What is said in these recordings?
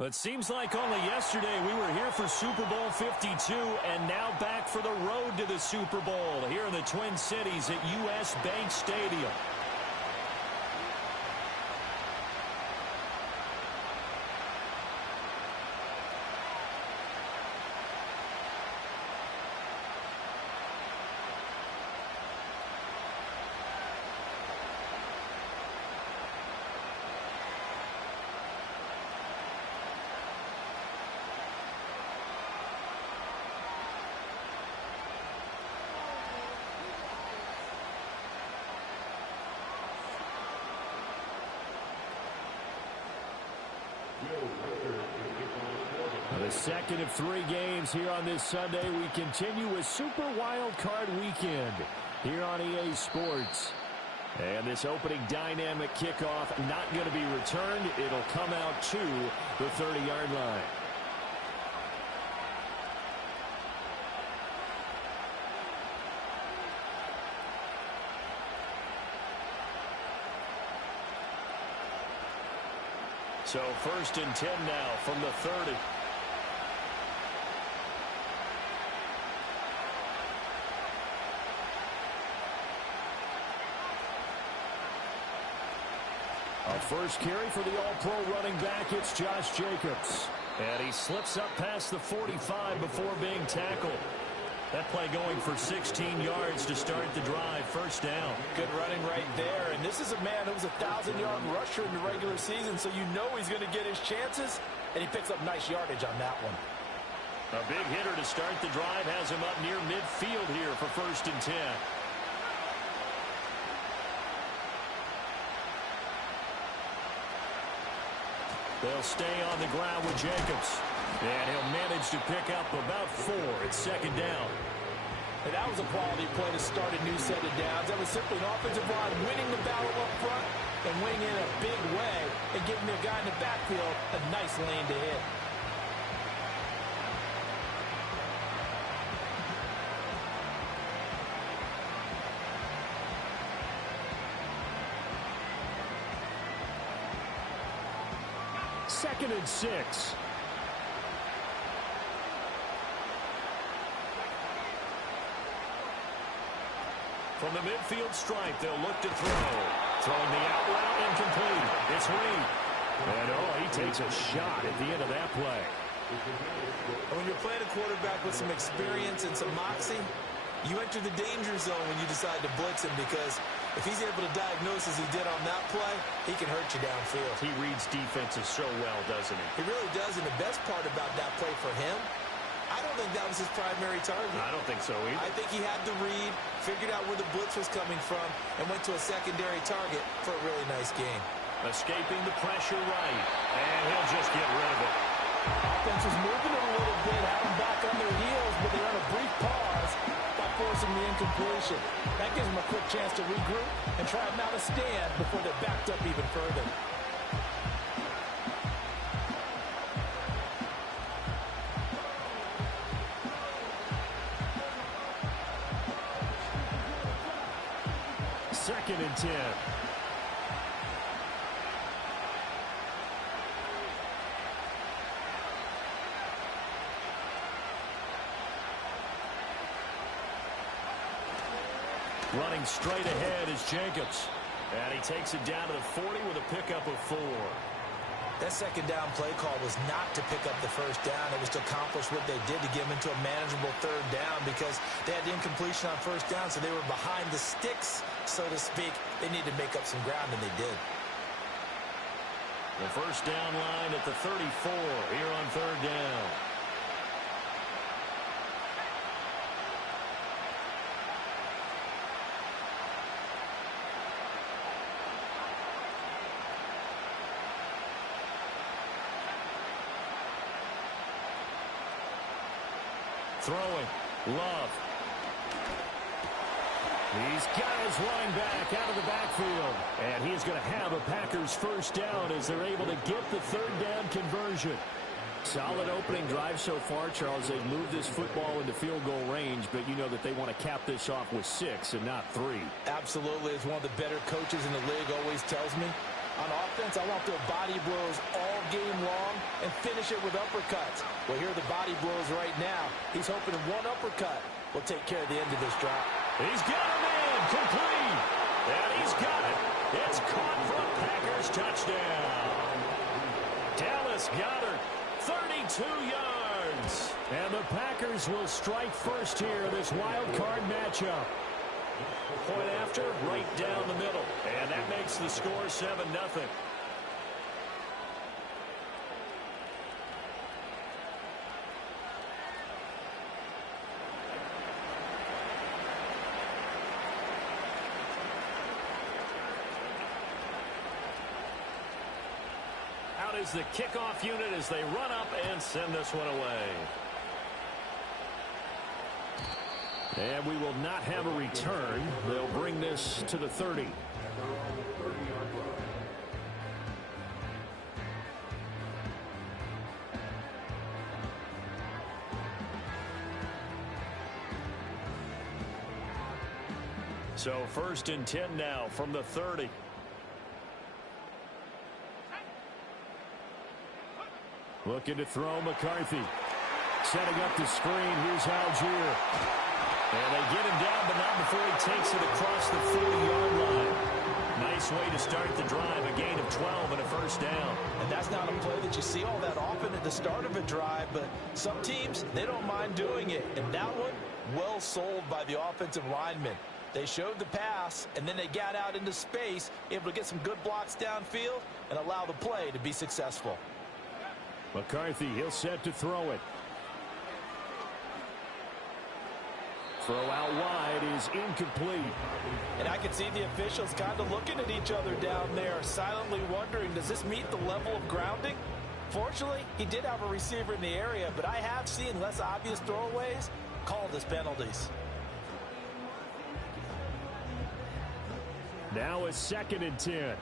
It seems like only yesterday we were here for Super Bowl 52 and now back for the road to the Super Bowl here in the Twin Cities at U.S. Bank Stadium. The second of 3 games here on this Sunday. We continue with Super Wildcard Weekend here on EA Sports. And this opening dynamic kickoff not going to be returned. It'll come out to the 30-yard line. So 1st and 10 now from the 30. A first carry for the all-pro running back. It's Josh Jacobs. And he slips up past the 45 before being tackled. That play going for 16 yards to start the drive. First down. Good running right there. And this is a man who was a 1,000-yard rusher in the regular season, so you know he's going to get his chances. And he picks up nice yardage on that one. A big hitter to start the drive has him up near midfield here for 1st and 10. They'll stay on the ground with Jacobs. And he'll manage to pick up about 4 at 2nd down. And that was a quality play to start a new set of downs. That was simply an offensive line winning the battle up front and winning in a big way and giving their guy in the backfield a nice lane to hit. Second and 6. From the midfield stripe, they'll look to throw. Throwing the out route, incomplete. It's Reed. And, he takes a shot at the end of that play. When you're playing a quarterback with some experience and some moxie, you enter the danger zone when you decide to blitz him, because if he's able to diagnose as he did on that play, he can hurt you downfield. He reads defenses so well, doesn't he? He really does, and the best part about that play for him, I don't think that was his primary target. I don't think so either. I think he had the read, figured out where the blitz was coming from, and went to a secondary target for a really nice gain. Escaping the pressure right, and he'll just get rid of it. Offense was moving it a little bit, had them back on their heels, but they earned a brief pause by forcing the incompletion. That gives them a quick chance to regroup and try and mount a stand before they're backed up even further. Second and 10. Running straight ahead is Jacobs. And he takes it down to the 40 with a pickup of 4. That second down play call was not to pick up the first down. It was to accomplish what they did, to get them into a manageable 3rd down, because they had the incompletion on 1st down, so they were behind the sticks, so to speak. They needed to make up some ground, and they did. The 1st down line at the 34 here on 3rd down. Throwing. Love. He's got his running back out of the backfield. And he's going to have a Packers 1st down as they're able to get the 3rd down conversion. Solid opening drive so far, Charles. They've moved this football into field goal range, but you know that they want to cap this off with 6 and not 3. Absolutely. As one of the better coaches in the league always tells me, On offense, I want their body blows all game long and finish it with uppercuts. Well, here are the body blows right now. He's hoping one uppercut will take care of the end of this drive. He's got a man complete. And he's got it. It's caught for a Packers touchdown. Dallas Goedert, 32 yards. And the Packers will strike first here in this wild card matchup. Point after, right down the middle. And that makes the score 7-0. Out is the kickoff unit as they run up and send this one away. And we will not have a return. They'll bring this to the 30. So 1st and 10 now from the 30. Looking to throw McCarthy. Setting up the screen. Here's Algier. And they get him down, but not before he takes it across the 40-yard line. Nice way to start the drive. A gain of 12 and a first down. And that's not a play that you see all that often at the start of a drive, but some teams, they don't mind doing it. And that one, well sold by the offensive lineman. They showed the pass, and then they got out into space, able to get some good blocks downfield and allow the play to be successful. McCarthy, he'll set to throw it. Throw out wide is incomplete. And I can see the officials kind of looking at each other down there, silently wondering, does this meet the level of grounding? Fortunately, he did have a receiver in the area, but I have seen less obvious throwaways called as penalties. Now a 2nd and 10.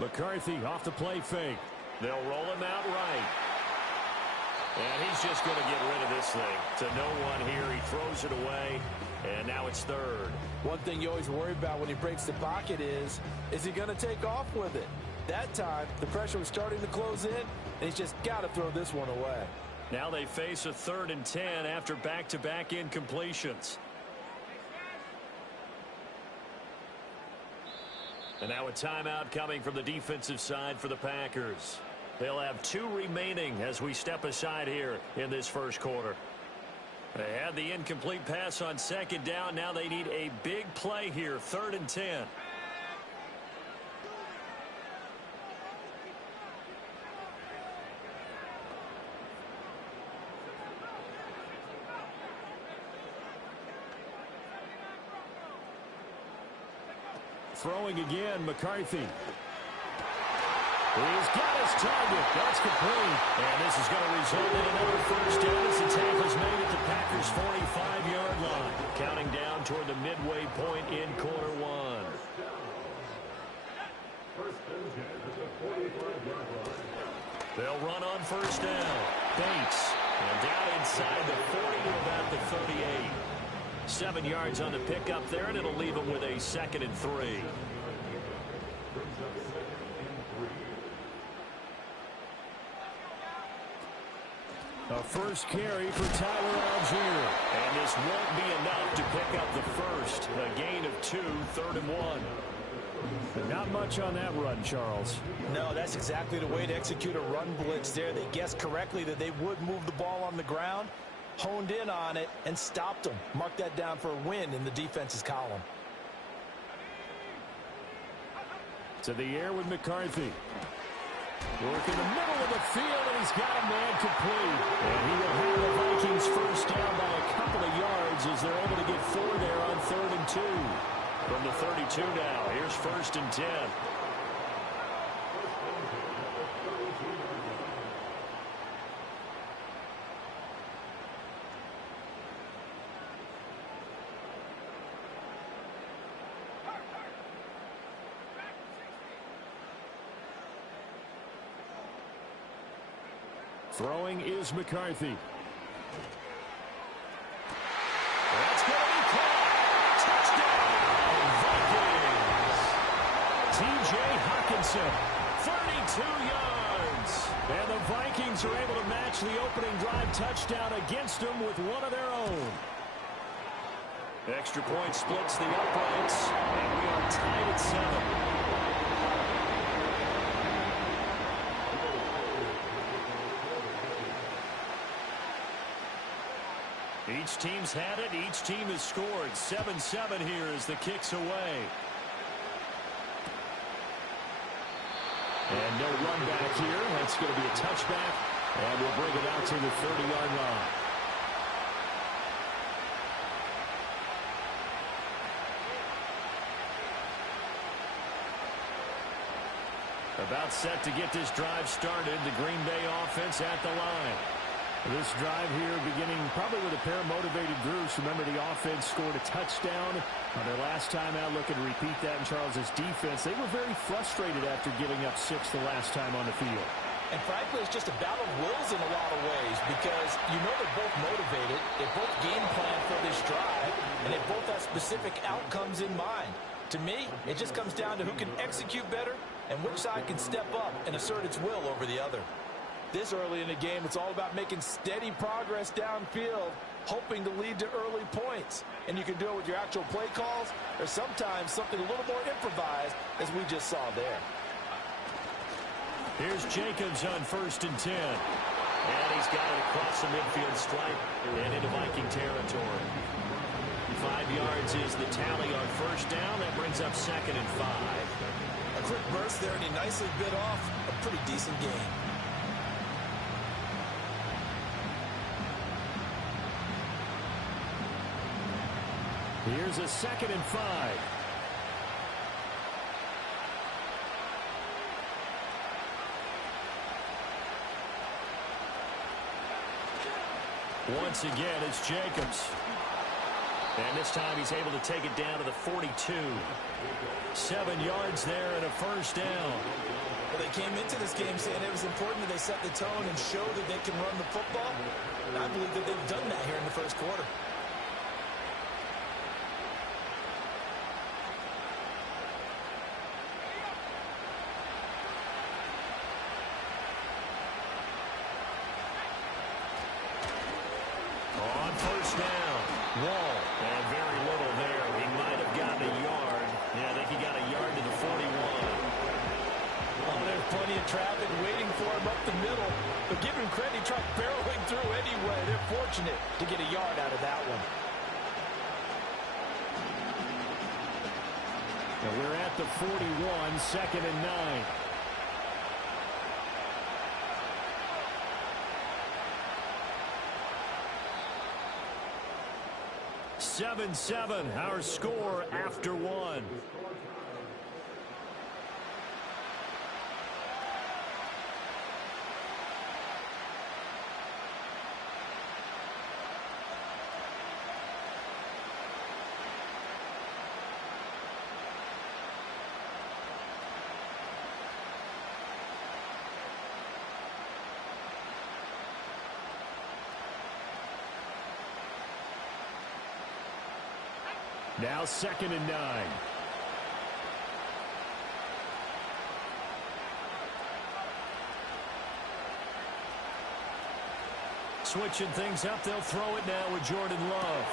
McCarthy off the play fake. They'll roll him out right. And he's just going to get rid of this thing. To no one here. He throws it away. And now it's 3rd. One thing you always worry about when he breaks the pocket is he going to take off with it? That time, the pressure was starting to close in, and he's just got to throw this one away. Now they face a 3rd and 10 after back-to-back incompletions. And now a timeout coming from the defensive side for the Packers. They'll have 2 remaining as we step aside here in this first quarter. They had the incomplete pass on 2nd down. Now they need a big play here, 3rd and 10. Throwing again, McCarthy. He's got his target. That's complete. And this is going to result in another first down as the tackle's made at the Packers' 45-yard line. Counting down toward the midway point in quarter 1. They'll run on first down. Bates. And down inside the 40 to about the 38. 7 yards on the pickup there, and it'll leave them with a 2nd and 3. A first carry for Tyler Algier. And this won't be enough to pick up the first. A gain of 2, 3rd and 1. Not much on that run, Charles. No, that's exactly the way to execute a run blitz there. They guessed correctly that they would move the ball on the ground, honed in on it, and stopped them. Mark that down for a win in the defense's column. To the air with McCarthy. Work in the middle of the field, and he's got a man complete. And he will have the Vikings first down by a couple of yards as they're able to get 4 there on 3rd and 2. From the 32 now, here's 1st and 10. Throwing is McCarthy. T.J. Hawkinson, 32 yards. And the Vikings are able to match the opening drive touchdown against them with one of their own. Extra point splits the uprights, and we are tied at 7. Each team's had it. Each team has scored. 7-7 here as the kick's away. And no run back here. That's going to be a touchback. And we'll bring it out to the 30-yard line. About set to get this drive started. The Green Bay offense at the line. This drive here beginning probably with a pair of motivated groups. Remember, the offense scored a touchdown on their last time out. Looking to repeat that in Charles's defense. They were very frustrated after giving up 6 the last time on the field. And frankly, it's just a battle of wills in a lot of ways because you know they're both motivated. They both game plan for this drive, and they both have specific outcomes in mind. To me, it just comes down to who can execute better and which side can step up and assert its will over the other. This early in the game, it's all about making steady progress downfield, hoping to lead to early points. And you can do it with your actual play calls or sometimes something a little more improvised, as we just saw there. Here's Jacobs on 1st and 10. And he's got it across the midfield stripe and into Viking territory. 5 yards is the tally on 1st down. That brings up 2nd and 5. A quick burst there, and he nicely bit off a pretty decent game. Here's a 2nd and 5. Once again, it's Jacobs. And this time he's able to take it down to the 42. 7 yards there and a 1st down. Well, they came into this game saying it was important that they set the tone and show that they can run the football. And I believe that they've done that here in the first quarter. On 1st down, Wall, and very little there. He might have gotten a yard. Yeah, I think he got a yard to the 41. Oh, there's plenty of traffic waiting for him up the middle. But give him credit, he tried barreling through anyway. They're fortunate to get a yard out of that one. And we're at the 41, 2nd and 9. Seven, our score after 1. Now 2nd and 9. Switching things up, they'll throw it now with Jordan Love.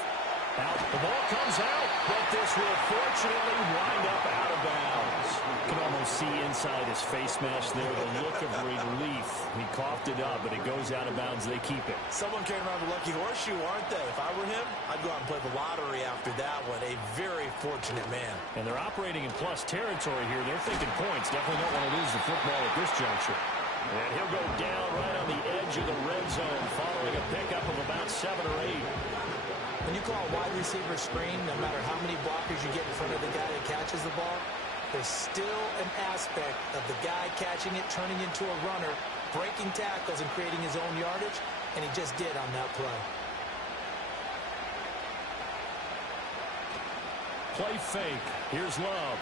Out, the ball comes out, but this will fortunately wind up out of bounds. You can almost see inside his face mask there the look of relief. He coughed it up, but it goes out of bounds. They keep it. Someone carrying around a lucky horseshoe, aren't they? If I were him, I'd go out and play the lottery after that one. A very fortunate man. And they're operating in plus territory here. They're thinking points. Definitely don't want to lose the football at this juncture. And he'll go down right on the edge of the red zone following a pickup of about 7 or 8. When you call a wide receiver screen, no matter how many blockers you get in front of the guy that catches the ball, there's still an aspect of the guy catching it, turning into a runner, breaking tackles and creating his own yardage, and he just did on that play. Play fake. Here's Love.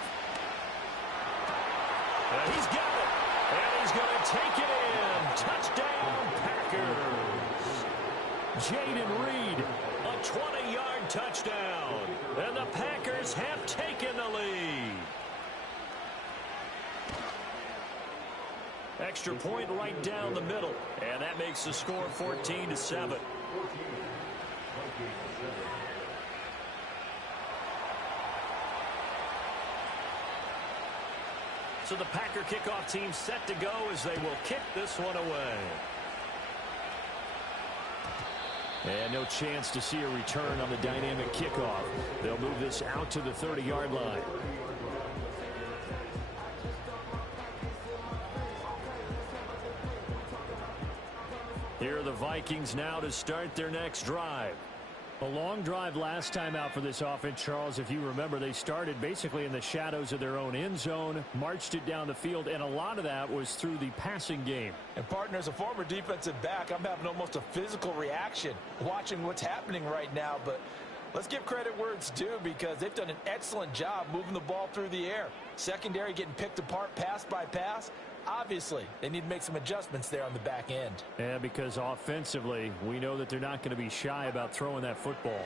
And he's got it. And he's going to take it in. Touchdown, Packers. Jaden Reed, a 20-yard touchdown. And the Packers have taken the lead. Extra point right down the middle. And that makes the score 14-7. So the Packer kickoff team set to go as they will kick this one away. And no chance to see a return on the dynamic kickoff. They'll move this out to the 30-yard line. Here are the Vikings now to start their next drive. A long drive last time out for this offense, Charles. If you remember, they started basically in the shadows of their own end zone, marched it down the field, and a lot of that was through the passing game. And, partner, as a former defensive back, I'm having almost a physical reaction watching what's happening right now. But let's give credit where it's due because they've done an excellent job moving the ball through the air. Secondary getting picked apart pass by pass. Obviously, they need to make some adjustments there on the back end. Yeah, because offensively, we know that they're not going to be shy about throwing that football.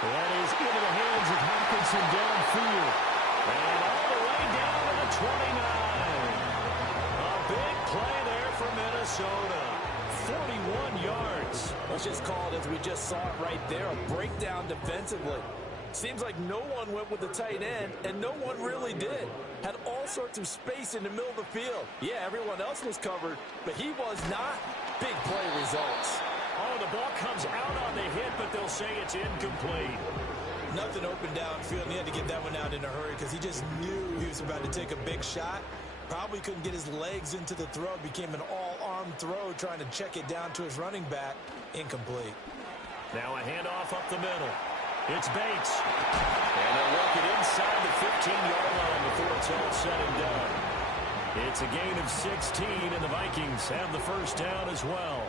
That is into the hands of Hopkinson downfield. And all the way down to the 29. A big play there for Minnesota. 41 yards. Let's just call it as we just saw it right there, a breakdown defensively. Seems like no one went with the tight end, and no one really did. Had all sorts of space in the middle of the field. Yeah, everyone else was covered, but he was not. Big play results. Oh, the ball comes out on the hit, but they'll say it's incomplete. Nothing open downfield, and he had to get that one out in a hurry because he just knew he was about to take a big shot. Probably couldn't get his legs into the throw. Became an all-arm throw trying to check it down to his running back. Incomplete. Now a handoff up the middle. It's Bates. And they'll work it inside the 15-yard line before it's all said and done. It's a gain of 16, and the Vikings have the first down as well.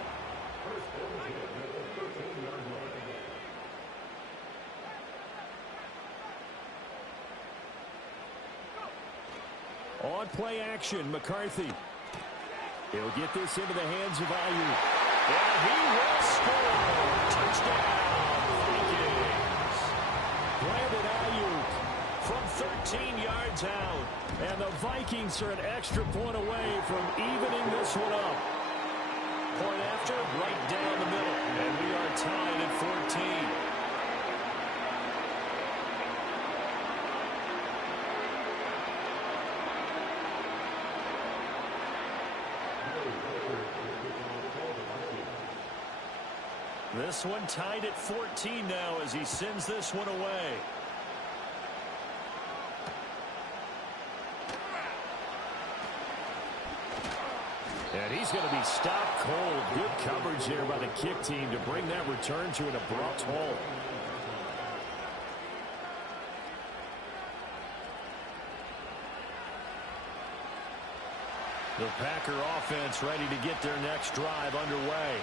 On play action, McCarthy. He'll get this into the hands of Ayuk. And he will score. Touchdown. Brandon Ayuk from 13 yards out. And the Vikings are an extra point away from evening this one up. Point after, right down the middle. And we are tied at 14. This one tied at 14 now as he sends this one away. And he's going to be stopped cold. Good coverage there by the kick team to bring that return to an abrupt halt. The Packer offense ready to get their next drive underway.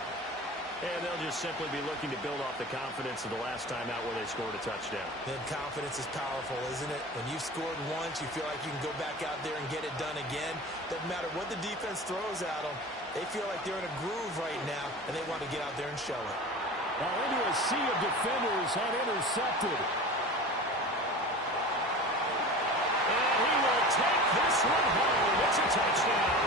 And they'll just simply be looking to build off the confidence of the last time out where they scored a touchdown. Then confidence is powerful, isn't it? When you've scored once, you feel like you can go back out there and get it done again. Doesn't matter what the defense throws at them. They feel like they're in a groove right now, and they want to get out there and show it. Now into a sea of defenders and intercepted. And he will take this one home. It's a touchdown.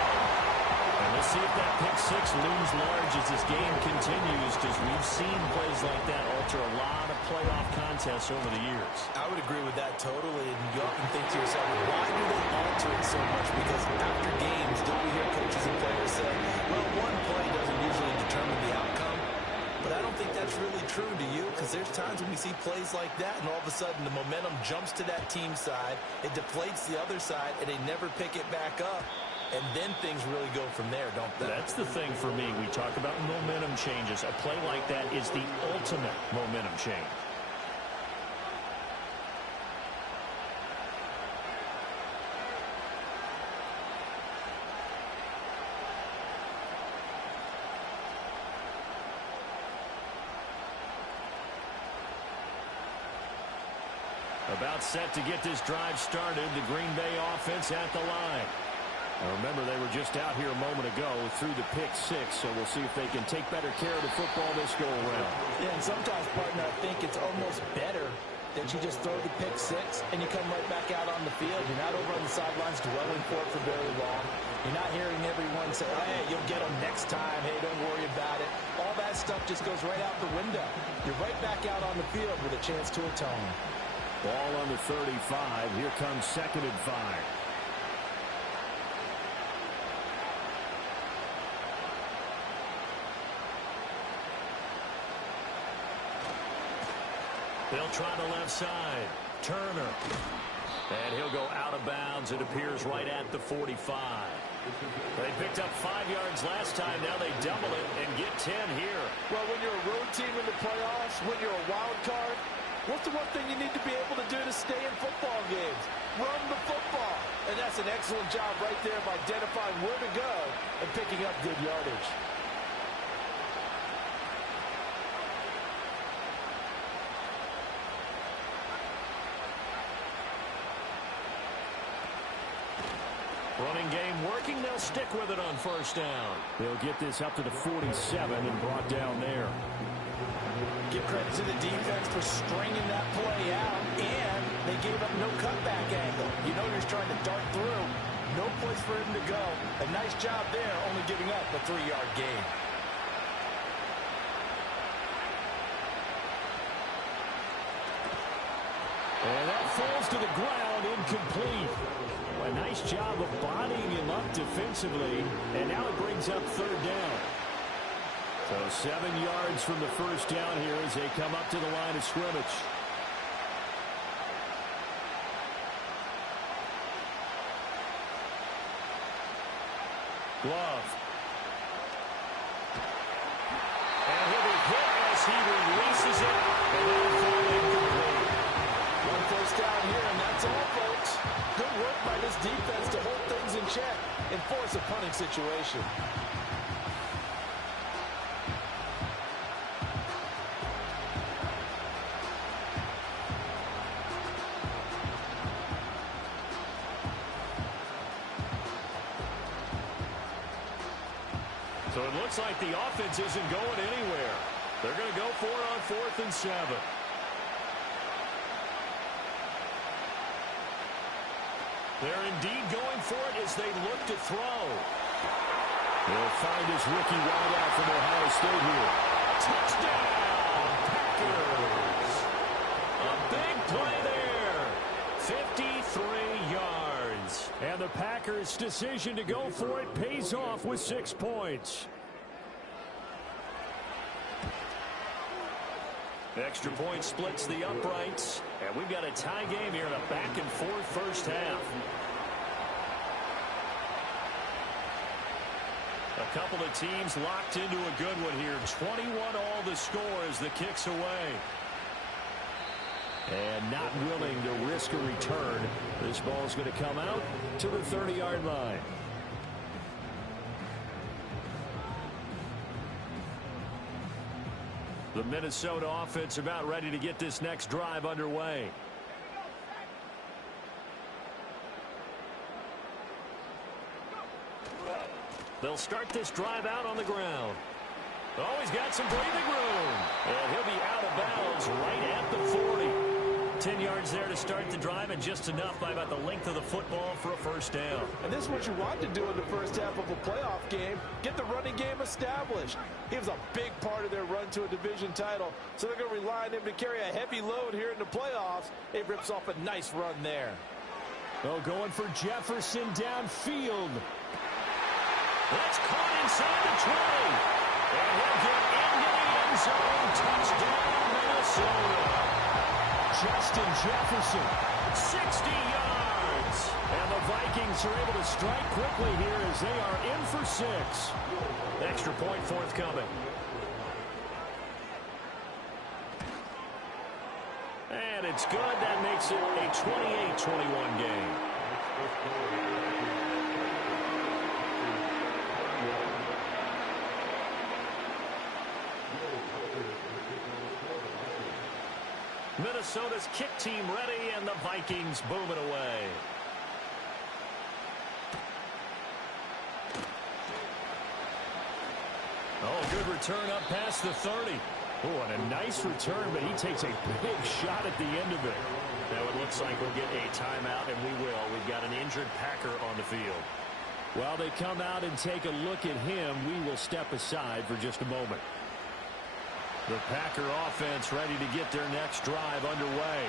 And let's see if that pick six looms large as this game continues, because we've seen plays like that alter a lot of playoff contests over the years. I would agree with that totally, and you often think to yourself, why do they alter it so much? Because after games, don't we hear coaches and players say, well, one play doesn't usually determine the outcome? But I don't think that's really true, do you? Because there's times when we see plays like that, and all of a sudden the momentum jumps to that team side, it deflates the other side, and they never pick it back up. And then things really go from there, don't they? That's the thing for me. We talk about momentum changes. A play like that is the ultimate momentum change. About set to get this drive started. The Green Bay offense at the line. Now remember, they were just out here a moment ago through the pick six, so we'll see if they can take better care of the football this go around. Yeah, and sometimes, partner, I think it's almost better that you just throw the pick six and you come right back out on the field. You're not over on the sidelines dwelling for it for very long. You're not hearing everyone say, oh, hey, you'll get them next time. Hey, don't worry about it. All that stuff just goes right out the window. You're right back out on the field with a chance to atone. Ball on the 35. Here comes 2nd and 5. They'll try the left side. Turner. And he'll go out of bounds. It appears right at the 45. They picked up 5 yards last time. Now they double it and get 10 here. Well, when you're a road team in the playoffs, when you're a wild card, what's the one thing you need to be able to do to stay in football games? Run the football. And that's an excellent job right there of identifying where to go and picking up good yardage. Running game working. They'll stick with it on 1st down. They'll get this up to the 47 and brought down there. Give credit to the defense for stringing that play out, and they gave up no cutback angle. You know he's trying to dart through. No place for him to go. A nice job there, only giving up a 3-yard gain. And that falls to the ground, incomplete. A nice job of bodying him up defensively, and now it brings up 3rd down. So 7 yards from the 1st down here as they come up to the line of scrimmage. Glove. And he'll be hit as he releases it, and that'll fall incomplete. 1 first down here, and that's all, folks. Good work by this defense to hold things in check and force a punting situation. So it looks like the offense isn't going anywhere. They're going to go for it on 4th and 7. They're indeed going for it as they look to throw. They'll find his rookie wideout from Ohio State here. Touchdown, Packers. A big play there. 53 yards. And the Packers' decision to go for it pays off with 6 points. Extra point splits the uprights, and we've got a tie game here in a back-and-forth first half. A couple of teams locked into a good one here. 21 all the score as the kick's away. And not willing to risk a return. This ball's going to come out to the 30-yard line. The Minnesota offense about ready to get this next drive underway. They'll start this drive out on the ground. Oh, he's got some breathing room. And he'll be out of bounds right at the 40. 10 yards there to start the drive, and just enough by about the length of the football for a first down. And this is what you want to do in the first half of a playoff game. Get the running game established. He was a big part of their run to a division title, so they're going to rely on him to carry a heavy load here in the playoffs. It rips off a nice run there. Oh, going for Jefferson downfield. That's caught inside the 20. And he'll get into the end zone. Touchdown, Minnesota. Justin Jefferson, 60 yards. And the Vikings are able to strike quickly here as they are in for 6. Extra point forthcoming. And it's good. That makes it a 28-21 game. Minnesota's kick team ready, and the Vikings boom it away. Oh, good return up past the 30. Oh, and a nice return, but he takes a big shot at the end of it. Now it looks like we'll get a timeout, and we will. We've got an injured Packer on the field. While they come out and take a look at him, we will step aside for just a moment. The Packer offense ready to get their next drive underway.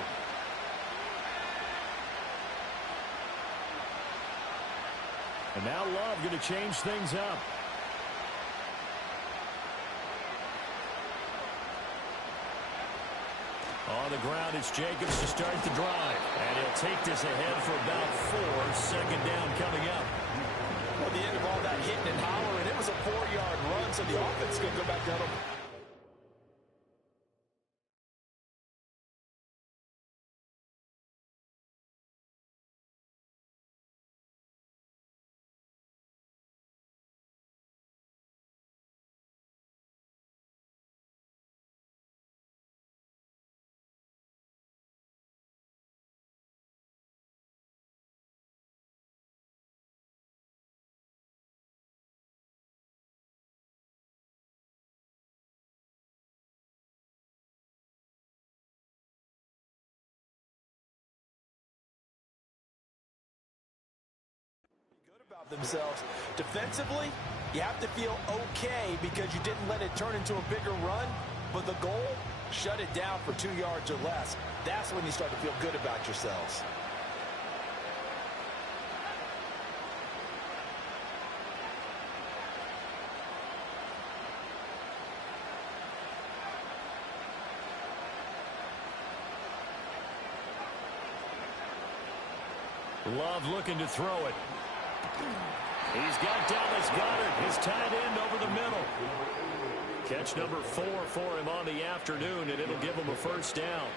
And now Love going to change things up. On the ground, it's Jacobs to start the drive. And he'll take this ahead for about 4. Second down coming up. Well, the end of all that hitting and hollering, it was a 4-yard run, so the offense is going to go back down. Themselves defensively, you have to feel okay because you didn't let it turn into a bigger run, but the goal, shut it down for 2 yards or less. That's when you start to feel good about yourselves. Love looking to throw it. He's got Dallas Goedert, his tight end, over the middle. Catch number 4 for him on the afternoon, and it'll give him a first down.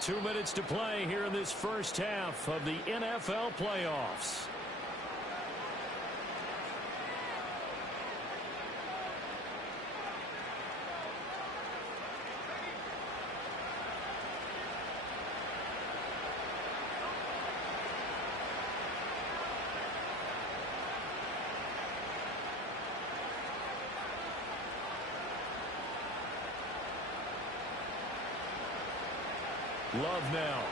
2 minutes to play here in this first half of the NFL playoffs. Love now.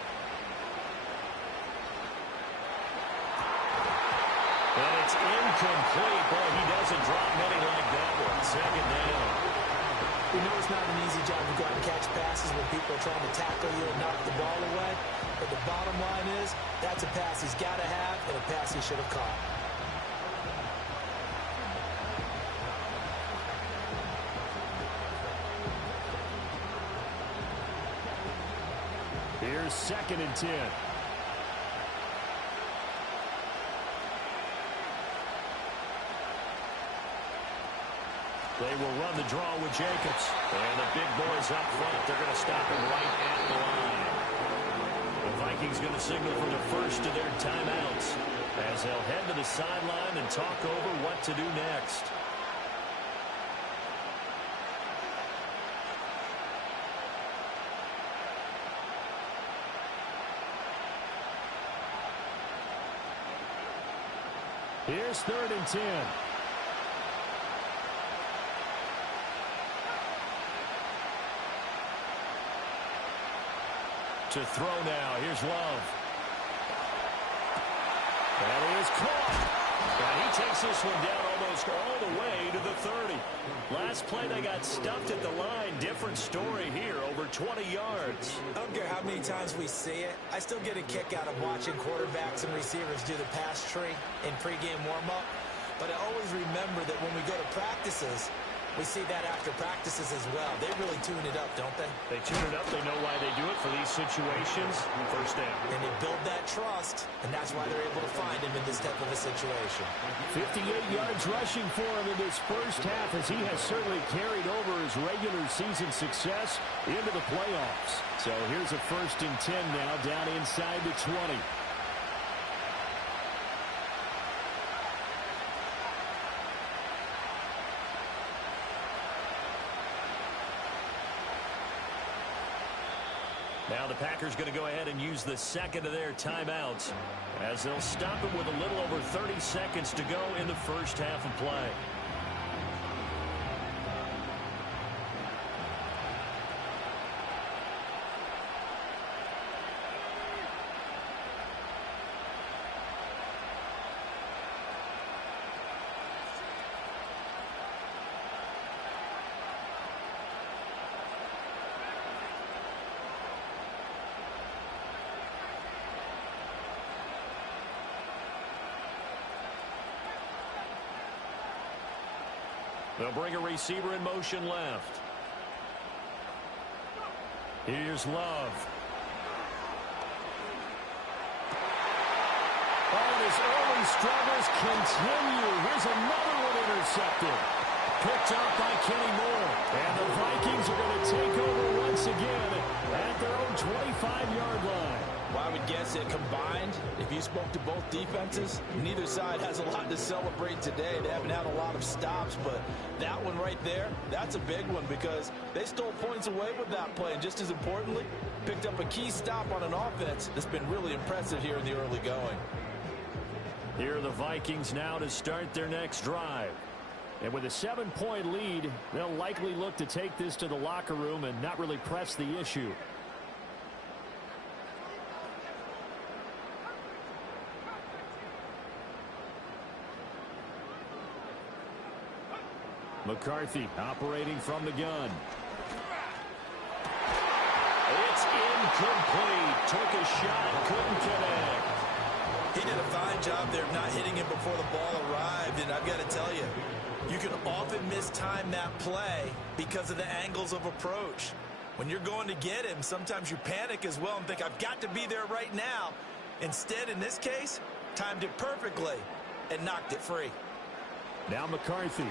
And it's incomplete. Boy, he doesn't drop many like that one. Second down. We know it's not an easy job to go out and catch passes when people are trying to tackle you and knock the ball away. But the bottom line is, that's a pass he's got to have and a pass he should have caught. Here's 2nd and 10. They will run the draw with Jacobs. And the big boys up front, they're going to stop him right at the line. The Vikings going to signal for the first of their timeouts as they'll head to the sideline and talk over what to do next. Here's 3rd and 10. To throw now. Here's Love. And he is caught. And he takes this one down almost all the way to the 30. Last play, they got stuffed at the line. Different story here, over 20 yards. I don't care how many times we see it. I still get a kick out of watching quarterbacks and receivers do the pass tree in pregame warm-up. But I always remember that when we go to practices, we see that after practices as well. They really tune it up, don't they? They tune it up. They know why they do it for these situations. First down. And they build that trust, and that's why they're able to find him in this type of a situation. 58 yards rushing for him in this first half, as he has certainly carried over his regular season success into the playoffs. So here's a 1st and 10 now, down inside the 20. Now the Packers going to go ahead and use the 2nd of their timeouts as they'll stop it with a little over 30 seconds to go in the first half of play. They'll bring a receiver in motion left. Here's Love. Oh, and his early struggles continue. Here's another one intercepted. Picked up by Kenny Moore. And the Vikings are going to take over once again at their own 25-yard line. Well, I would guess that combined, if you spoke to both defenses, neither side has a lot to celebrate today. They haven't had a lot of stops, but that one right there, that's a big one because they stole points away with that play. And just as importantly, picked up a key stop on an offense that's been really impressive here in the early going. Here are the Vikings now to start their next drive. And with a 7-point lead, they'll likely look to take this to the locker room and not really press the issue. McCarthy operating from the gun. It's incomplete. Took a shot, couldn't connect. He did a fine job there of not hitting him before the ball arrived, and I've got to tell you, you can often mistime that play because of the angles of approach. When you're going to get him, sometimes you panic as well and think, I've got to be there right now. Instead, in this case, timed it perfectly and knocked it free. Now McCarthy.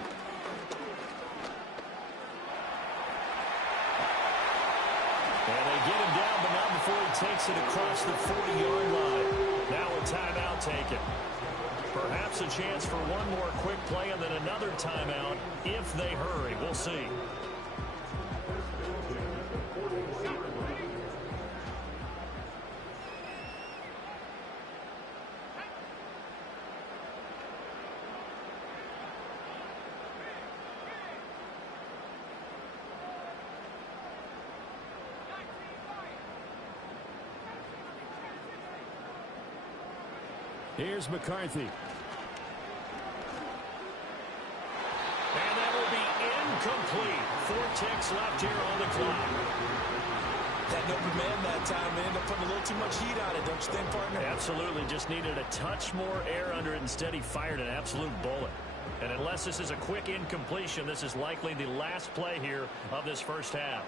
And they get him down, but not before he takes it across the 40-yard line. Now a timeout taken. Perhaps a chance for one more quick play and then another timeout if they hurry. We'll see. Here's McCarthy. And that will be incomplete. 4 ticks left here on the clock. That open man that time, they ended up putting a little too much heat on it, don't you think, partner? Absolutely. Just needed a touch more air under it. Instead, he fired an absolute bullet. And unless this is a quick incompletion, this is likely the last play here of this first half.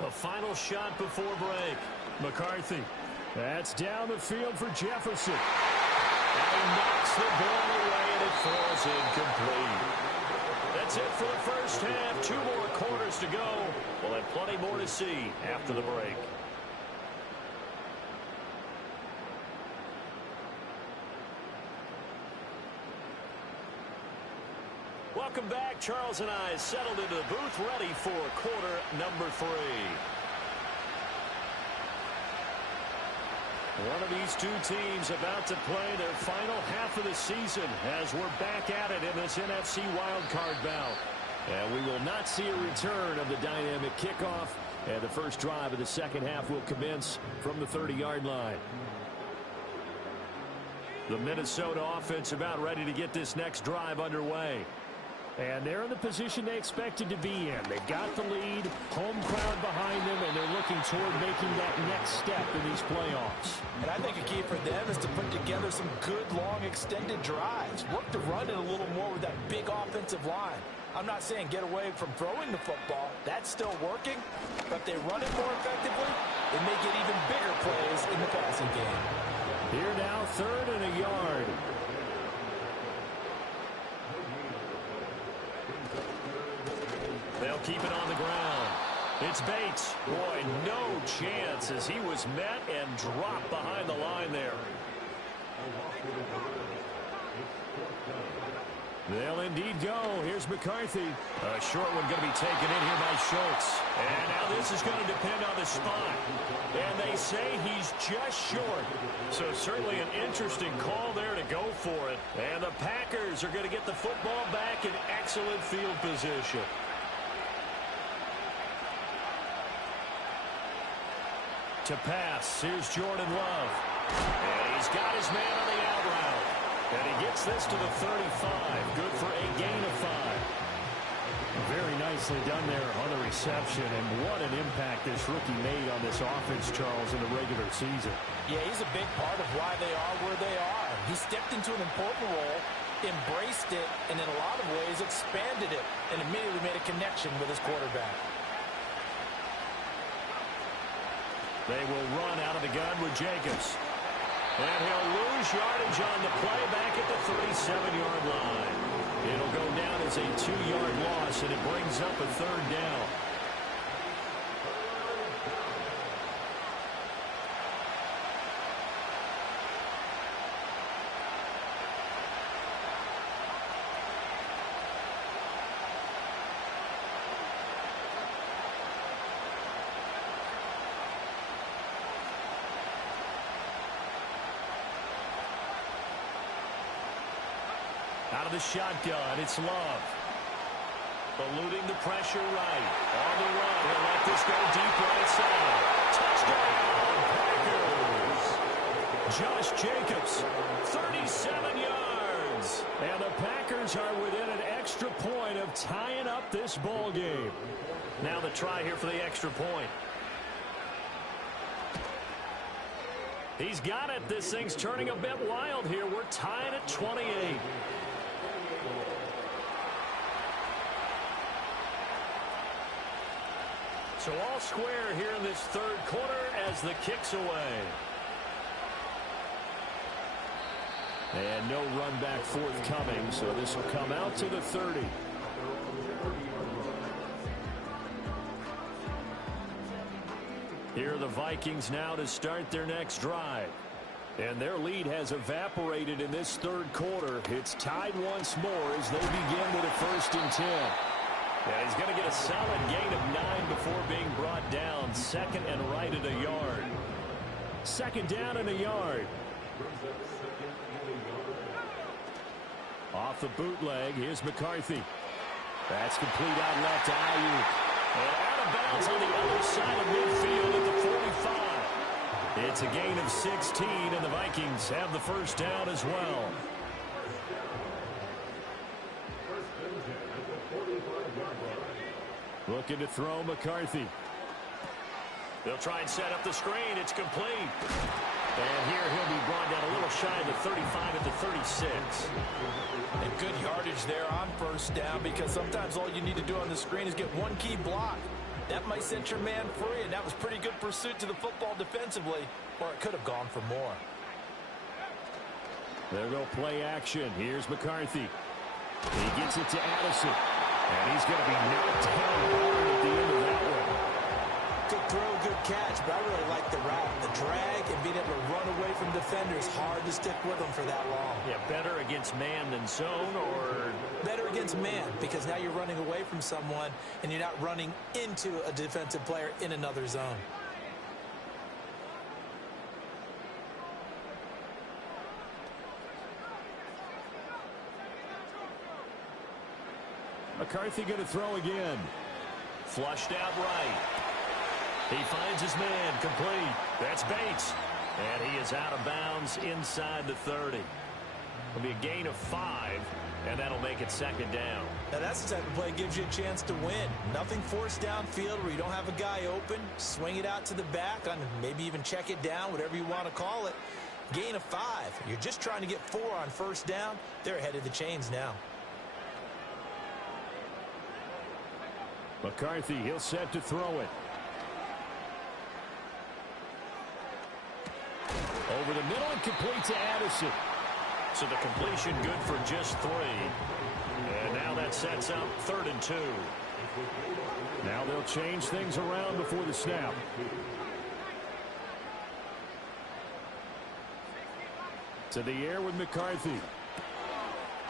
A final shot before break. McCarthy. That's down the field for Jefferson. And he knocks the ball away, and it falls incomplete. That's it for the first half. 2 more quarters to go. We'll have plenty more to see after the break. Welcome back. Charles and I settled into the booth, ready for quarter number 3. One of these two teams about to play their final half of the season as we're back at it in this NFC Wildcard bout. And we will not see a return of the dynamic kickoff. And the first drive of the second half will commence from the 30-yard line. The Minnesota offense about ready to get this next drive underway. And they're in the position they expected to be in. They've got the lead, home crowd behind them, and they're looking toward making that next step in these playoffs. And I think a key for them is to put together some good, long, extended drives. Work the run in a little more with that big offensive line. I'm not saying get away from throwing the football. That's still working. But if they run it more effectively, they may get even bigger plays in the passing game. Here now, 3rd and a yard. They'll keep it on the ground. It's Bates. Boy, no chance as he was met and dropped behind the line there. They'll indeed go. Here's McCarthy. A short one going to be taken in here by Schultz. And now this is going to depend on the spot. And they say he's just short. So certainly an interesting call there to go for it. And the Packers are going to get the football back in excellent field position. To pass, here's Jordan Love. And he's got his man on the out route. And he gets this to the 35. Good for a gain of 5. Very nicely done there on the reception, and what an impact this rookie made on this offense, Charles, in the regular season. Yeah, he's a big part of why they are where they are. He stepped into an important role, embraced it, and in a lot of ways expanded it, and immediately made a connection with his quarterback. They will run out of the gun with Jacobs. And he'll lose yardage on the play back at the 37-yard line. It'll go down as a 2-yard loss, and it brings up a third down. Out of the shotgun, it's Love. Eluding the pressure right. On the run, he'll let this go deep right side. Touchdown, Packers! Josh Jacobs, 37 yards. And the Packers are within an extra point of tying up this ball game. Now the try here for the extra point. He's got it. This thing's turning a bit wild here. We're tied at 28. So all square here in this third quarter as the kick's away. And no run back forthcoming, so this will come out to the 30. Here are the Vikings now to start their next drive. And their lead has evaporated in this third quarter. It's tied once more as they begin with a 1st and 10. And he's going to get a solid gain of 9 before being brought down. 2nd and right at a yard. 2nd down and a yard. Off the bootleg, here's McCarthy. That's complete out left to Ayuk. And out of bounds on the other side of midfield at the 45. It's a gain of 16, and the Vikings have the 1st down as well. Looking to throw McCarthy. They'll try and set up the screen. It's complete. And here he'll be brought down a little shy of the 35 at the 36. And good yardage there on 1st down, because sometimes all you need to do on the screen is get one key block. That might set your man free, and that was pretty good pursuit to the football defensively, or it could have gone for more. There go play action. Here's McCarthy. He gets it to Addison. And he's going to be knocked down hard at the end of that one. Good throw, good catch, but I really like the route. The drag and being able to run away from defenders, hard to stick with them for that long. Yeah, better against man than zone, or? Better against man, because now you're running away from someone and you're not running into a defensive player in another zone. McCarthy going to throw again. Flushed out right. He finds his man, complete. That's Bates. And he is out of bounds inside the 30. It'll be a gain of 5, and that'll make it 2nd down. Now that's the type of play that gives you a chance to win. Nothing forced downfield where you don't have a guy open. Swing it out to the back, on maybe even check it down, whatever you want to call it. Gain of 5. You're just trying to get 4 on 1st down. They're ahead of the chains now. McCarthy, he'll set to throw it. Over the middle and complete to Addison. So the completion good for just 3. And now that sets up 3rd and 2. Now they'll change things around before the snap. To the air with McCarthy.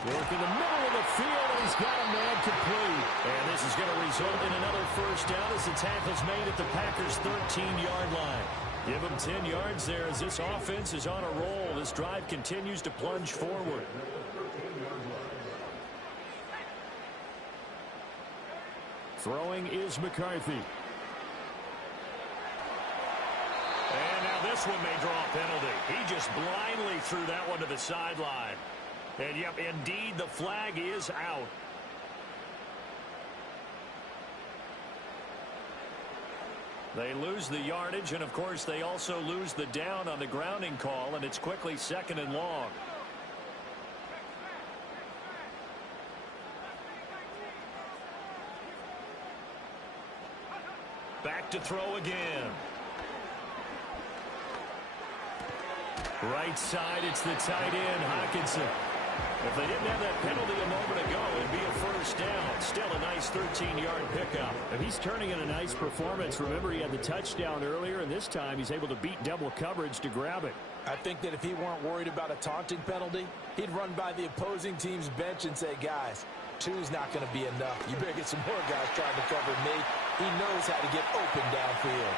Work in the middle of the field, and he's got a man complete. And this is going to result in another 1st down as the tackle's made at the Packers' 13-yard line. Give them 10 yards there as this offense is on a roll. This drive continues to plunge forward. Throwing is McCarthy. And now this one may draw a penalty. He just blindly threw that one to the sideline. And, yep, indeed, the flag is out. They lose the yardage, and, of course, they also lose the down on the grounding call, and it's quickly 2nd and long. Back to throw again. Right side, it's the tight end, Hockenson. If they didn't have that penalty a moment ago, it'd be a first down. Still a nice 13-yard pickup. And he's turning in a nice performance. Remember, he had the touchdown earlier, and this time he's able to beat double coverage to grab it. I think that if he weren't worried about a taunting penalty, he'd run by the opposing team's bench and say, guys, 2's not going to be enough. You better get some more guys trying to cover me. He knows how to get open downfield.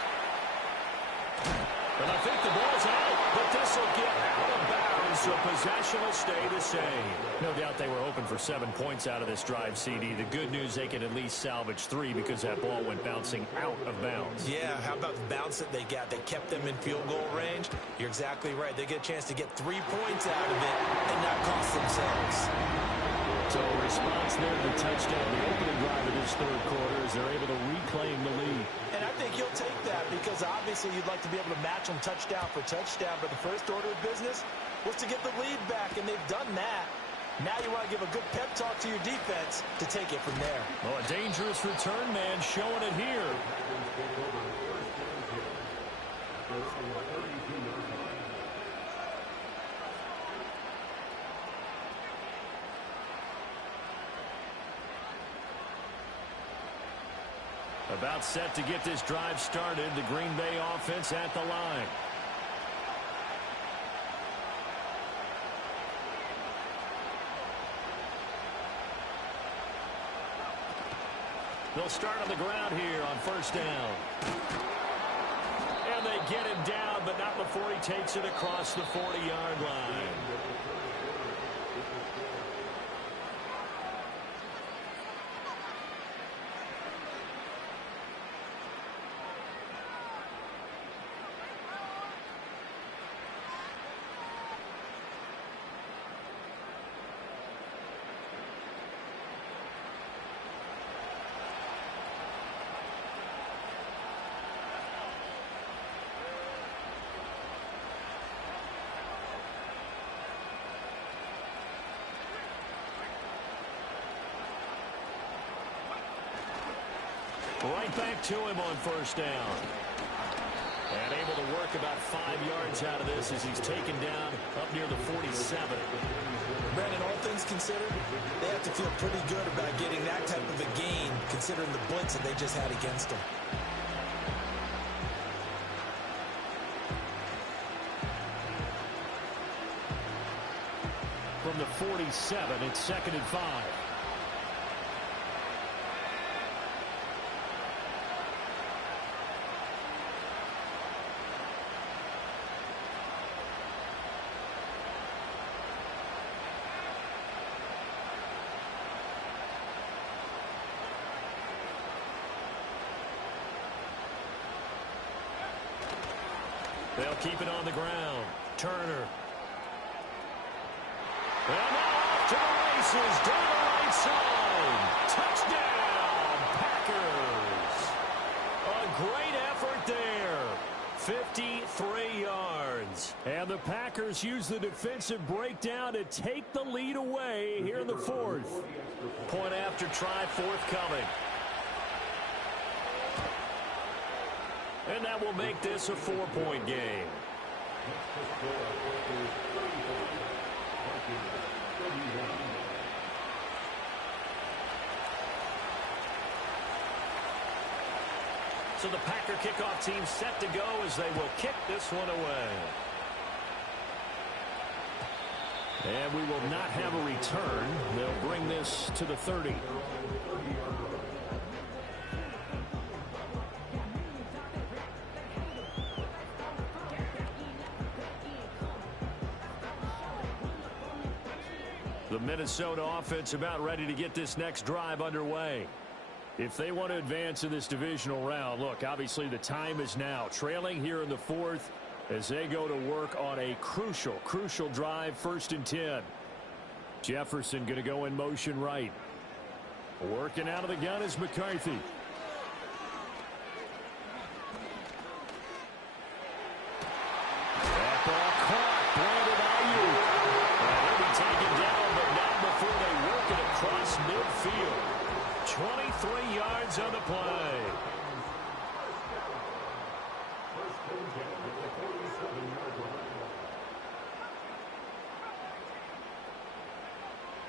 And I think the ball's out, but this will get out of bounds, so possession will stay the same. No doubt they were hoping for 7 points out of this drive, CD. The good news, they can at least salvage 3 because that ball went bouncing out of bounds. Yeah, how about the bounce that they got? They kept them in field goal range. You're exactly right. They get a chance to get 3 points out of it and not cost themselves. So a response there to the touchdown, the opening drive of this third quarter, as they're able to reclaim the lead. And I think you'll take that because obviously you'd like to be able to match them touchdown for touchdown, but the first order of business was to get the lead back, and they've done that. Now you want to give a good pep talk to your defense to take it from there. Oh, a dangerous return man showing it here. About set to get this drive started. The Green Bay offense at the line. They'll start on the ground here on first down. And they get him down, but not before he takes it across the 40-yard line. Right back to him on first down. And able to work about 5 yards out of this as he's taken down up near the 47. Brandon, all things considered, they have to feel pretty good about getting that type of a gain considering the blitz that they just had against them. From the 47, it's 2nd and 5. They'll keep it on the ground. Turner. And now off to the races down the right side. Touchdown, Packers. A great effort there. 53 yards. And the Packers use the defensive breakdown to take the lead away here in the fourth. Point after try forthcoming. And that will make this a 4-point game. So the Packer kickoff team set to go as they will kick this one away. And we will not have a return. They'll bring this to the 30. The Minnesota offense about ready to get this next drive underway. If they want to advance in this divisional round, look, obviously the time is now. Trailing here in the fourth as they go to work on a crucial drive, 1st and 10. Jefferson going to go in motion right. Working out of the gun is McCarthy. 3 yards on the play.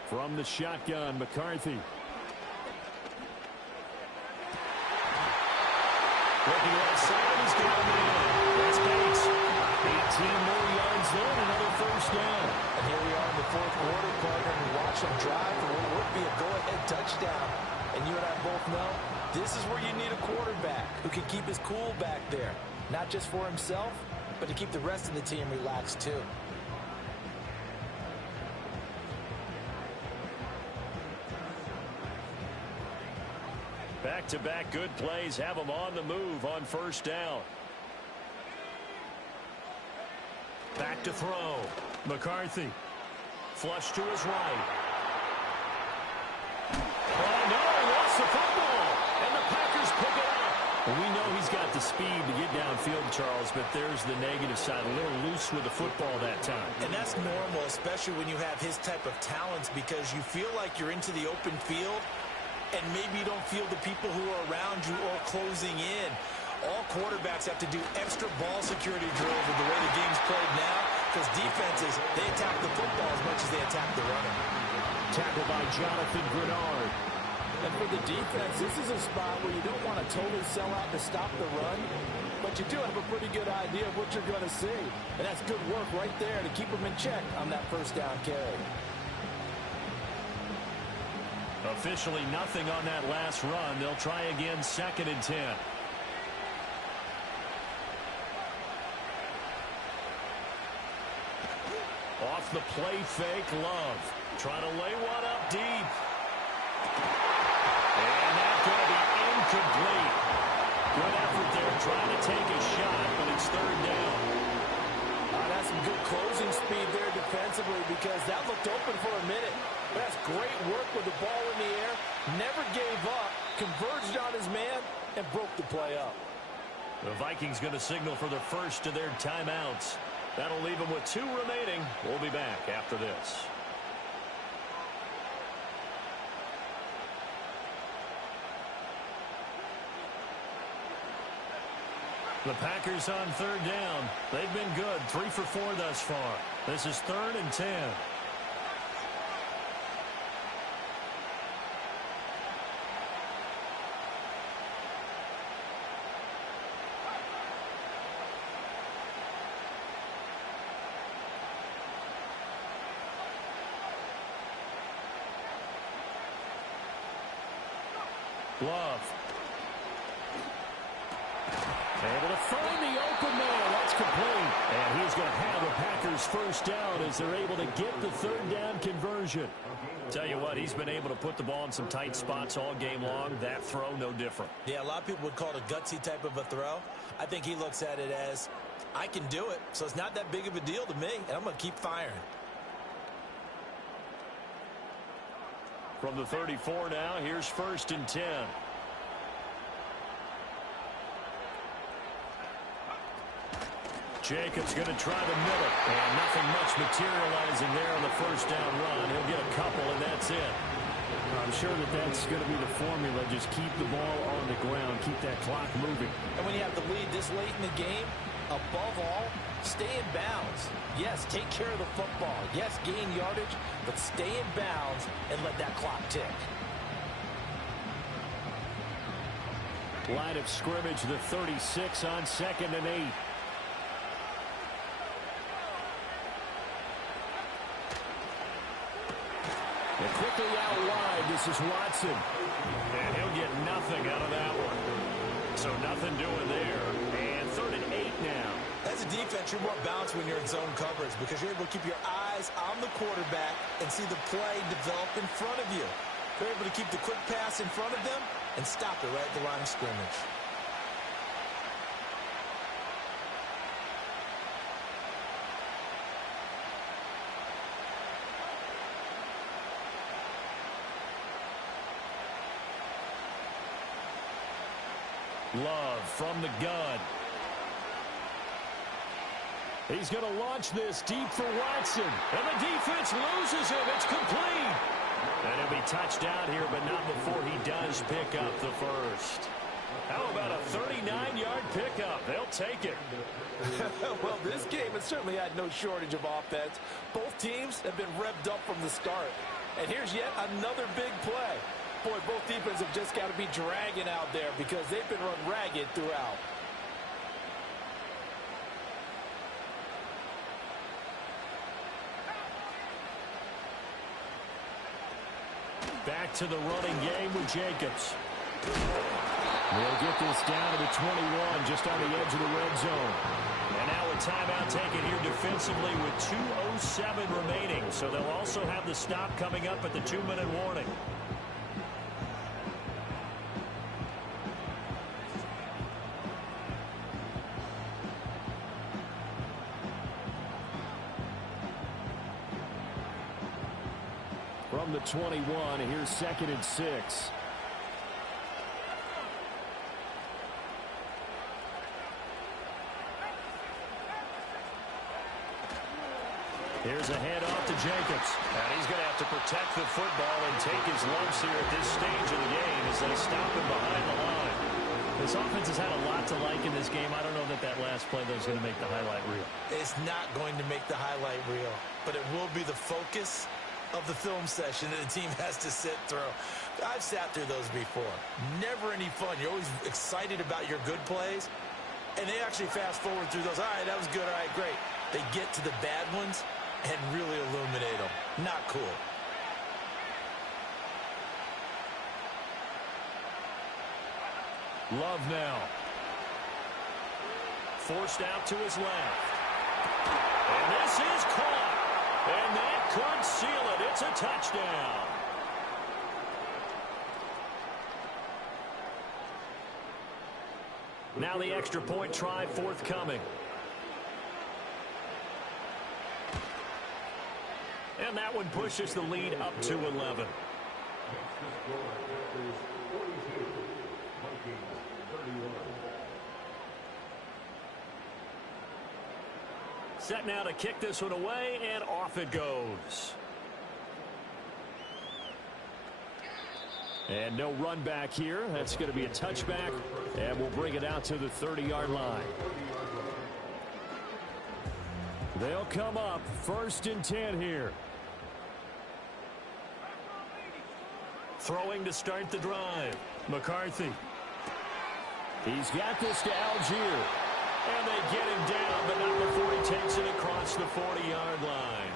From the shotgun, McCarthy. Looking left side, he's got him in. That's Bates. 18 more yards there, another first down. And here we are in the fourth quarter, partner, and watch him drive for what would be a go-ahead touchdown. And you and I both know this is where you need a quarterback who can keep his cool back there. Not just for himself, but to keep the rest of the team relaxed too. Back-to-back good plays have him on the move on first down. Back to throw. McCarthy. Flush to his right. Oh, no, he lost the football. And the Packers pick it up. Well, we know he's got the speed to get downfield, Charles, but there's the negative side. A little loose with the football that time. And that's normal, especially when you have his type of talents, because you feel like you're into the open field, and maybe you don't feel the people who are around you or closing in. All quarterbacks have to do extra ball security drills with the way the game's played now, because defenses, they attack the football as much as they attack the runner. Tackled by Jonathan Grenard. And for the defense, this is a spot where you don't want to totally sell out to stop the run, but you do have a pretty good idea of what you're going to see. And that's good work right there to keep them in check on that first down carry. Officially nothing on that last run. They'll try again, 2nd and 10. Off the play fake, Love. Trying to lay one up deep. And that's going to be incomplete. Good effort there, trying to take a shot, but it's 3rd down. That's some good closing speed there defensively, because that looked open for a minute. But that's great work with the ball in the air. Never gave up, converged on his man, and broke the play up. The Vikings going to signal for the first of their timeouts. That'll leave them with 2 remaining. We'll be back after this. The Packers on 3rd down. They've been good, 3 for 4 thus far. This is 3rd and 10. Love. Able to find the open man. That's complete. And he's going to have the Packers first down as they're able to get the 3rd down conversion. Tell you what, he's been able to put the ball in some tight spots all game long. That throw, no different. Yeah, a lot of people would call it a gutsy type of a throw. I think he looks at it as, I can do it, so it's not that big of a deal to me, and I'm going to keep firing. From the 34 now, here's 1st and 10. Jacobs going to try the middle. And nothing much materializing there on the first down run. He'll get a couple, and that's it. I'm sure that's going to be the formula. Just keep the ball on the ground. Keep that clock moving. And when you have the lead this late in the game, above all, stay in bounds. Yes, take care of the football. Yes, gain yardage, but stay in bounds and let that clock tick. Line of scrimmage, the 36 on 2nd and 8. And quickly out wide, this is Watson. And he'll get nothing out of that one. So nothing doing there. And 3rd and 8 now. As a defense, you're more balanced when you're in zone coverage because you're able to keep your eyes on the quarterback and see the play develop in front of you. You're able to keep the quick pass in front of them and stop it right at the line of scrimmage. Love from the gun. He's going to launch this deep for Watson. And the defense loses him. It's complete. And he'll be touched out here, but not before he does pick up the first. How about a 39-yard pickup? They'll take it. Well, this game has certainly had no shortage of offense. Both teams have been revved up from the start. And here's yet another big play. Boy, both defenses have just got to be dragging out there because they've been run ragged throughout. Back to the running game with Jacobs. They'll get this down to the 21, just on the edge of the red zone. And now a timeout taken here defensively with 2:07 remaining. So they'll also have the stop coming up at the 2-minute warning. From the 21, here's 2nd and 6. Here's a handoff to Jacobs. And he's going to have to protect the football and take his lumps here at this stage of the game as they stop him behind the line. This offense has had a lot to like in this game. I don't know that that last play, though, is going to make the highlight reel. It's not going to make the highlight reel, but it will be the focus of the film session that the team has to sit through. I've sat through those before. Never any fun. You're always excited about your good plays, and they actually fast forward through those. All right, that was good. All right, great. They get to the bad ones and really illuminate them. Not cool. Love now. Forced out to his left. And this is caught. And that could seal it. It's a touchdown. Now the extra point try forthcoming. And that one pushes the lead up to 11. Set now to kick this one away, and off it goes. And no run back here. That's going to be a touchback, and we'll bring it out to the 30-yard line. They'll come up 1st and 10 here. Throwing to start the drive. McCarthy. He's got this to Algier. And they get him down, but not before he takes it across the 40-yard line.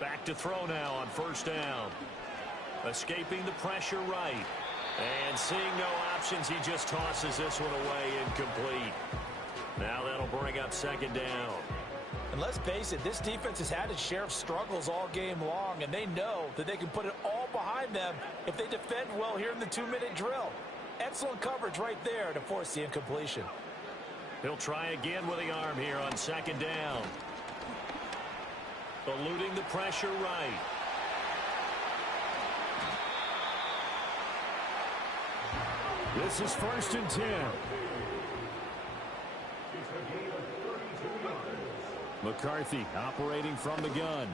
Back to throw now on 1st down. Escaping the pressure right. And seeing no options, he just tosses this one away incomplete. Now that'll bring up 2nd down. And let's face it, this defense has had its share of struggles all game long, and they know that they can put it all behind them if they defend well here in the 2-minute drill. Excellent coverage right there to force the incompletion. He'll try again with the arm here on 2nd down. Eluding the pressure right. This is 1st and 10. McCarthy operating from the gun.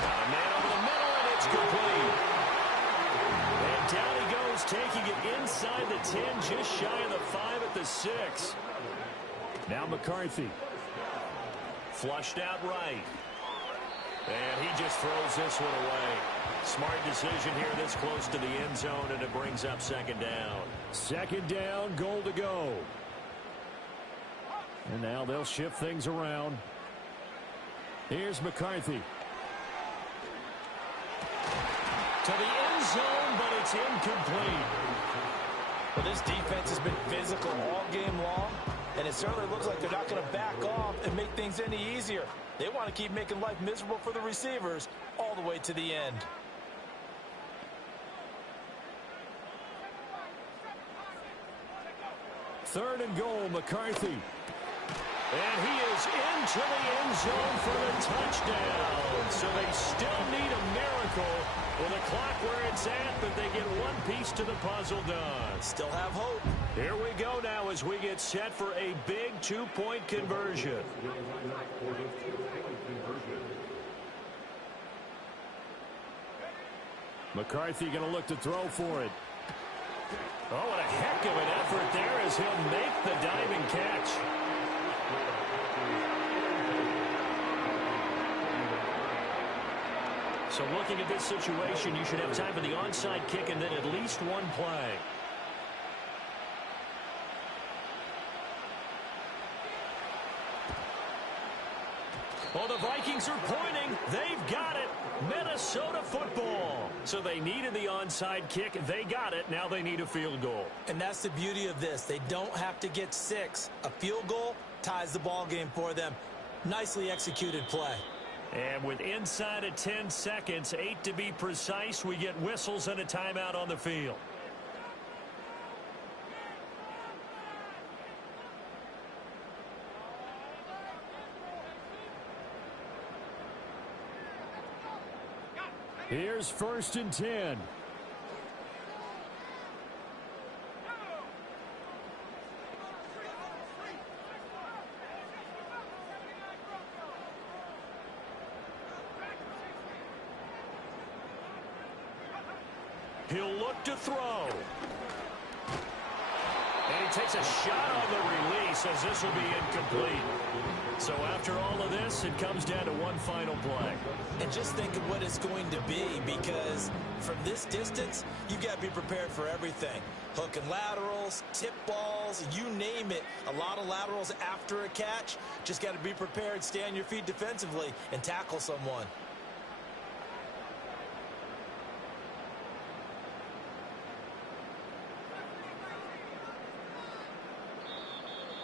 Got a man over the middle, and it's complete. And down he goes, taking it inside the 10, just shy of the 5 at the 6. Now McCarthy. Flushed out right. And he just throws this one away. Smart decision here this close to the end zone, and it brings up 2nd down. 2nd down, goal to go. And now they'll shift things around. Here's McCarthy. To the end zone, but it's incomplete. Well, this defense has been physical all game long, and it certainly looks like they're not going to back off and make things any easier. They want to keep making life miserable for the receivers all the way to the end. Third and goal, McCarthy. And he goes into the end zone for the touchdown. So they still need a miracle with a clock where it's at, but they get one piece to the puzzle done. Still have hope. Here we go now as we get set for a big two-point conversion. McCarthy going to look to throw for it. Oh, what a heck of an effort there as he'll make the diving catch. So looking at this situation, you should have time for the onside kick and then at least one play. Oh, the Vikings are pointing. They've got it. Minnesota football. So they needed the onside kick. They got it. Now they need a field goal. And that's the beauty of this. They don't have to get 6. A field goal ties the ball game for them. Nicely executed play. And with inside of 10 seconds, 8 to be precise, we get whistles and a timeout on the field. Here's 1st and 10. He'll look to throw. And he takes a shot on the release as this will be incomplete. So after all of this, it comes down to one final play. And just think of what it's going to be, because from this distance, you've got to be prepared for everything. Hook and laterals, tip balls, you name it. A lot of laterals after a catch. Just got to be prepared, stay on your feet defensively, and tackle someone.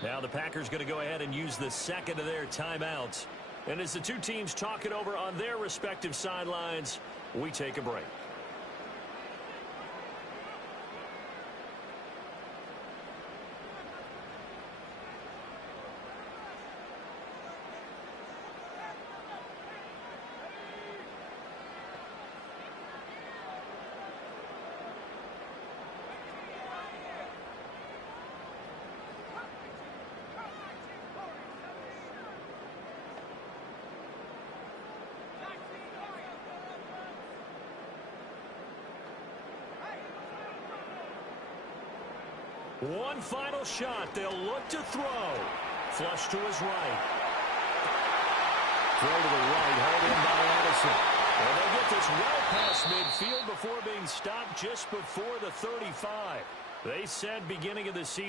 Now the Packers going to go ahead and use the second of their timeouts. And as the two teams talk it over on their respective sidelines, we take a break. One final shot. They'll look to throw. Flush to his right. Throw to the right, hauled in by Addison. And they get this well past midfield before being stopped just before the 35. They said beginning of the season